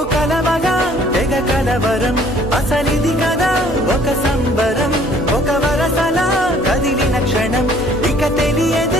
నువ్వు కలవగా తెగ కలవరం అసలిది కదా ఒక సంబరం ఒక వరసలా కదిలిన క్షణం ఇక తెలియదే